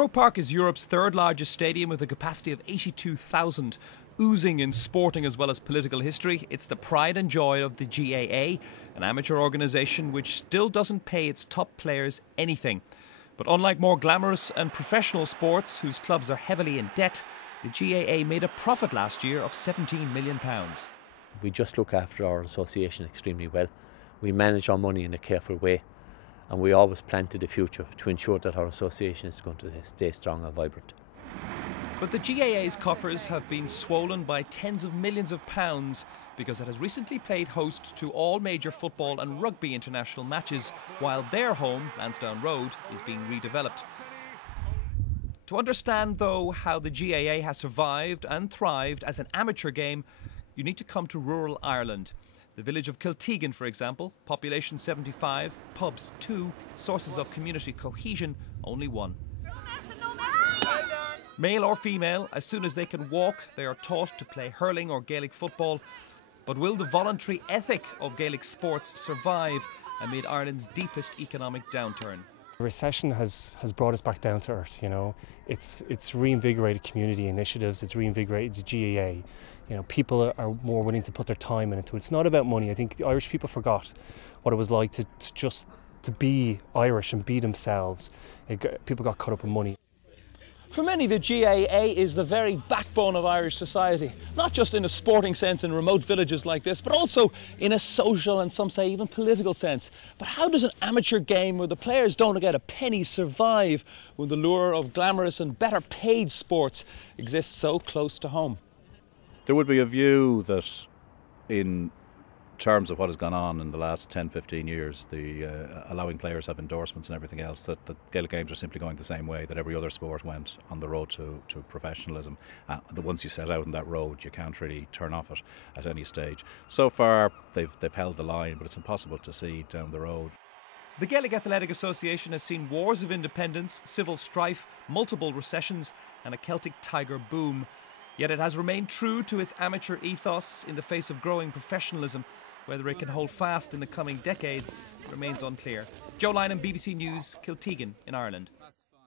Croke Park is Europe's third largest stadium with a capacity of 82,000. Oozing in sporting as well as political history, it's the pride and joy of the GAA, an amateur organisation which still doesn't pay its top players anything. But unlike more glamorous and professional sports whose clubs are heavily in debt, the GAA made a profit last year of £17 million. We just look after our association extremely well. We manage our money in a careful way, and we always plan to the future to ensure that our association is going to stay strong and vibrant. But the GAA's coffers have been swollen by tens of millions of pounds because it has recently played host to all major football and rugby international matches, while their home, Lansdowne Road, is being redeveloped. To understand, though, how the GAA has survived and thrived as an amateur game, you need to come to rural Ireland. The village of Kiltegan, for example, population 75, pubs 2, sources of community cohesion only 1. Male or female, as soon as they can walk, they are taught to play hurling or Gaelic football. But will the voluntary ethic of Gaelic sports survive amid Ireland's deepest economic downturn? The recession has brought us back down to earth, you know. It's reinvigorated community initiatives, it's reinvigorated the GAA. You know, people are more willing to put their time into it. It's not about money. I think the Irish people forgot what it was like to be Irish and be themselves. People got caught up in money. For many, the GAA is the very backbone of Irish society, not just in a sporting sense in remote villages like this, but also in a social and some say even political sense. But how does an amateur game where the players don't get a penny survive when the lure of glamorous and better paid sports exists so close to home? There would be a view that in terms of what has gone on in the last 10-15 years, allowing players have endorsements and everything else, that the Gaelic games are simply going the same way that every other sport went on the road to professionalism. Once you set out on that road, you can't really turn off it at any stage. So far they've held the line, but it's impossible to see down the road. The Gaelic Athletic Association has seen wars of independence, civil strife, multiple recessions and a Celtic Tiger boom. Yet it has remained true to its amateur ethos in the face of growing professionalism. Whether it can hold fast in the coming decades remains unclear. Joe Lynam, BBC News, Kiltegan in Ireland.